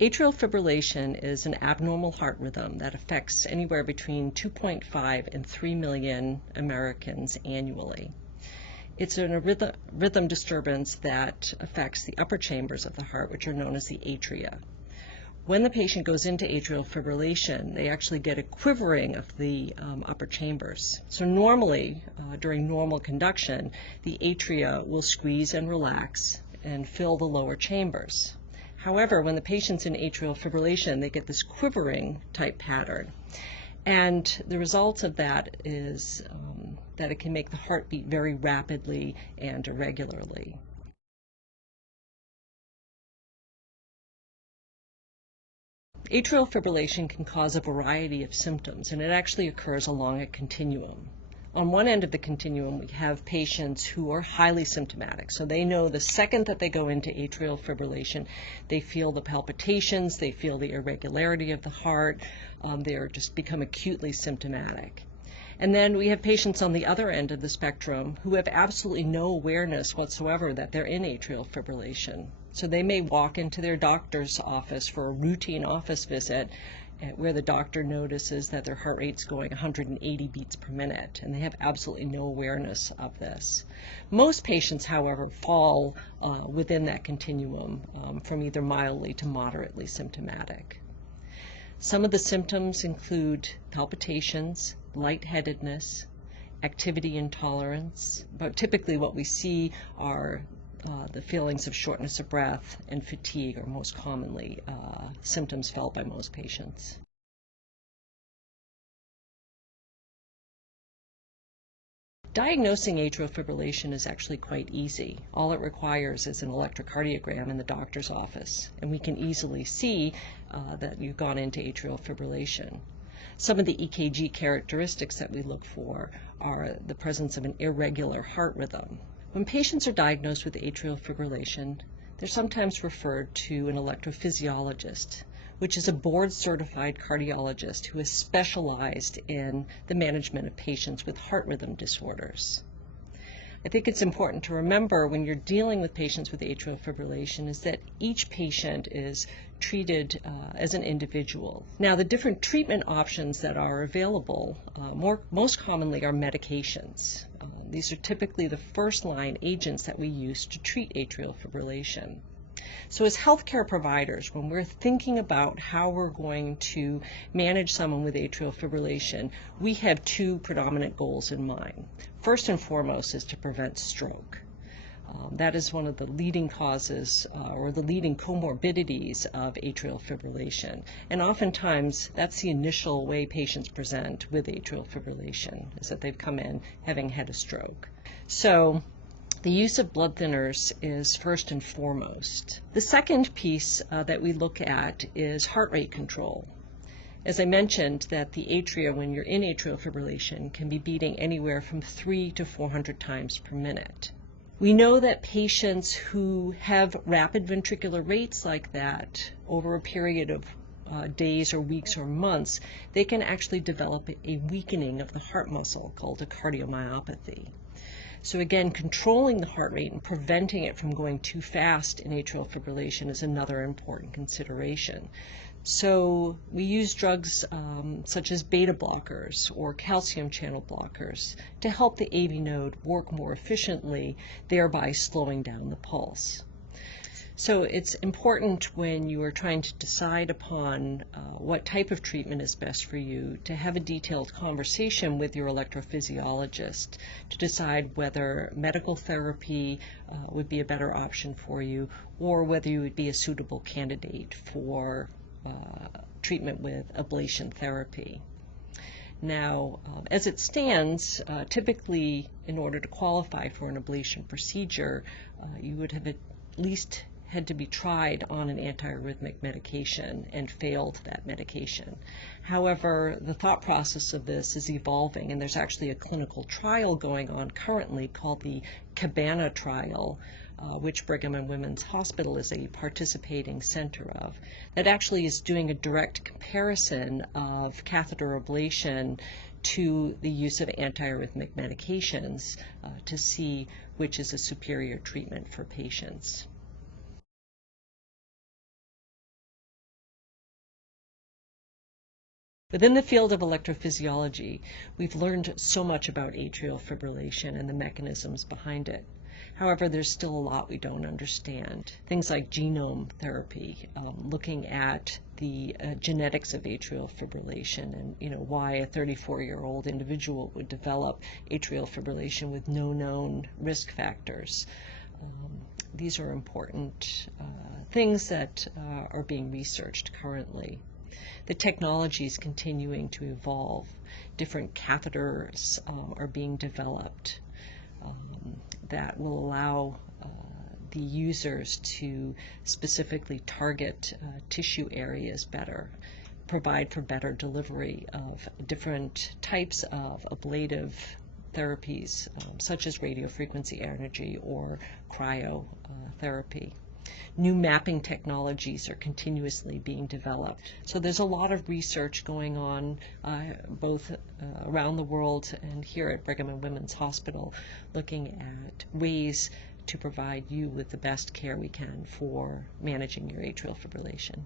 Atrial fibrillation is an abnormal heart rhythm that affects anywhere between 2.5 and 3 million Americans annually. It's a rhythm disturbance that affects the upper chambers of the heart, which are known as the atria. When the patient goes into atrial fibrillation, they actually get a quivering of the upper chambers. So normally, during normal conduction, the atria will squeeze and relax and fill the lower chambers. However, when the patient's in atrial fibrillation, they get this quivering type pattern. And the result of that is that it can make the heart beat very rapidly and irregularly. Atrial fibrillation can cause a variety of symptoms, and it actually occurs along a continuum. On one end of the continuum, we have patients who are highly symptomatic. So they know the second that they go into atrial fibrillation, they feel the palpitations, they feel the irregularity of the heart, they just become acutely symptomatic. And then we have patients on the other end of the spectrum who have absolutely no awareness whatsoever that they're in atrial fibrillation. So they may walk into their doctor's office for a routine office visit where the doctor notices that their heart rate's going 180 beats per minute, and they have absolutely no awareness of this. Most patients, however, fall within that continuum from either mildly to moderately symptomatic. Some of the symptoms include palpitations, lightheadedness, activity intolerance, but typically what we see are the feelings of shortness of breath and fatigue are most commonly symptoms felt by most patients. Diagnosing atrial fibrillation is actually quite easy. All it requires is an electrocardiogram in the doctor's office, and we can easily see that you've gone into atrial fibrillation. Some of the EKG characteristics that we look for are the presence of an irregular heart rhythm. When patients are diagnosed with atrial fibrillation, they're sometimes referred to an electrophysiologist, which is a board-certified cardiologist who is specialized in the management of patients with heart rhythm disorders. I think it's important to remember when you're dealing with patients with atrial fibrillation is that each patient is treated as an individual. Now, the different treatment options that are available most commonly are medications. These are typically the first-line agents that we use to treat atrial fibrillation. So as healthcare providers, when we're thinking about how we're going to manage someone with atrial fibrillation, we have two predominant goals in mind. First and foremost is to prevent stroke. That is one of the leading causes or the leading comorbidities of atrial fibrillation. And oftentimes, that's the initial way patients present with atrial fibrillation, is that they've come in having had a stroke. So the use of blood thinners is first and foremost. The second piece that we look at is heart rate control. As I mentioned, that the atria, when you're in atrial fibrillation, can be beating anywhere from 300 to 400 times per minute. We know that patients who have rapid ventricular rates like that over a period of days or weeks or months, they can actually develop a weakening of the heart muscle called a cardiomyopathy. So again, controlling the heart rate and preventing it from going too fast in atrial fibrillation is another important consideration. So we use drugs such as beta blockers or calcium channel blockers to help the AV node work more efficiently, thereby slowing down the pulse. So it's important when you are trying to decide upon what type of treatment is best for you to have a detailed conversation with your electrophysiologist to decide whether medical therapy would be a better option for you or whether you would be a suitable candidate for treatment with ablation therapy. Now, as it stands, typically in order to qualify for an ablation procedure, you would have at least had to be tried on an antiarrhythmic medication and failed that medication. However, the thought process of this is evolving, and there's actually a clinical trial going on currently called the Cabana trial, which Brigham and Women's Hospital is a participating center of, that actually is doing a direct comparison of catheter ablation to the use of antiarrhythmic medications to see which is a superior treatment for patients. Within the field of electrophysiology, we've learned so much about atrial fibrillation and the mechanisms behind it. However, there's still a lot we don't understand. Things like genome therapy, looking at the genetics of atrial fibrillation and why a 34-year-old individual would develop atrial fibrillation with no known risk factors. These are important things that are being researched currently. The technology is continuing to evolve. Different catheters are being developed that will allow the users to specifically target tissue areas better, provide for better delivery of different types of ablative therapies, such as radiofrequency energy or cryotherapy. New mapping technologies are continuously being developed. So there's a lot of research going on both around the world and here at Brigham and Women's Hospital, looking at ways to provide you with the best care we can for managing your atrial fibrillation.